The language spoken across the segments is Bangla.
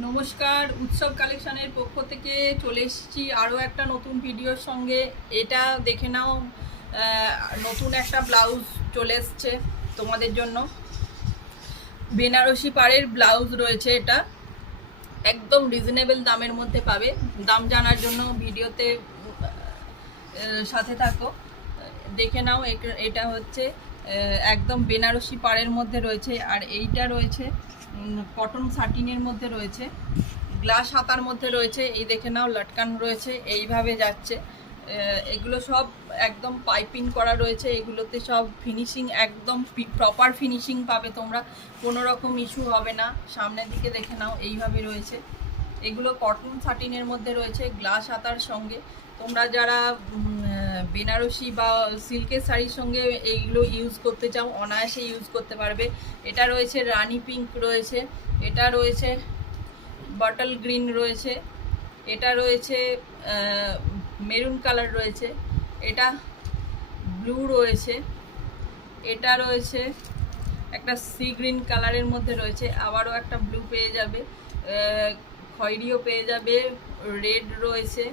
নমস্কার, উৎসব কালেকশনের পক্ষ থেকে চলে এসেছি আরও একটা নতুন ভিডিওর সঙ্গে। এটা দেখে নাও, নতুন একটা ব্লাউজ চলে এসছে তোমাদের জন্য। বেনারসি পাড়ের ব্লাউজ রয়েছে, এটা একদম রিজনেবল দামের মধ্যে পাবে। দাম জানার জন্য ভিডিওতে সাথে থাকো, দেখে নাও। এটা হচ্ছে একদম বেনারসি পাড়ের মধ্যে রয়েছে, আর এইটা রয়েছে কটন সাটিনের মধ্যে রয়েছে, গ্লাস হাতার মধ্যে রয়েছে। এই দেখে নাও, লটকান রয়েছে, এইভাবে যাচ্ছে। এগুলো সব একদম পাইপিং করা রয়েছে, এগুলোতে সব ফিনিশিং একদম প্রপার ফিনিশিং পাবে তোমরা, কোনো রকম ইস্যু হবে না। সামনের দিকে দেখে নাও, এইভাবে রয়েছে। এগুলো কটন সাটিনের মধ্যে রয়েছে, গ্লাস হাতার সঙ্গে। তোমরা যারা বেনারসি বা সিল্কের শাড়ির সঙ্গে এইগুলো ইউজ করতে চাও, অনায়াসে ইউজ করতে পারবে। এটা রয়েছে রানি পিঙ্ক রয়েছে, এটা রয়েছে বটল গ্রিন রয়েছে, এটা রয়েছে মেরুন কালার রয়েছে, এটা ব্লু রয়েছে, এটা রয়েছে একটা সি গ্রিন কালারের মধ্যে রয়েছে, আবারও একটা ব্লু পেয়ে যাবে, খয়েরিও পেয়ে যাবে, রেড রয়েছে,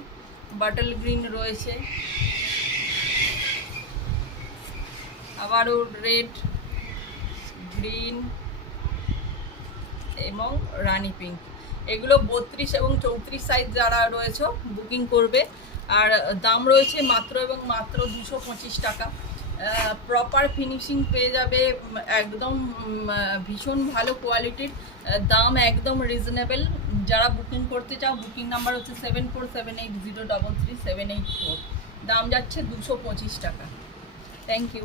বটল গ্রিন রয়েছে, আবারও রেড, গ্রিন এবং রানি পিঙ্ক। এগুলো 32 এবং 34 সাইজ যারা রয়েছে বুকিং করবে। আর দাম রয়েছে মাত্র এবং মাত্র 225 টাকা। প্রপার ফিনিশিং পেয়ে যাবে, একদম ভীষণ ভালো কোয়ালিটির, দাম একদম রিজনেবল। যারা বুকিং করতে চাও, বুকিং নাম্বার হচ্ছে 7478033784। দাম যাচ্ছে 225 টাকা। Thank you.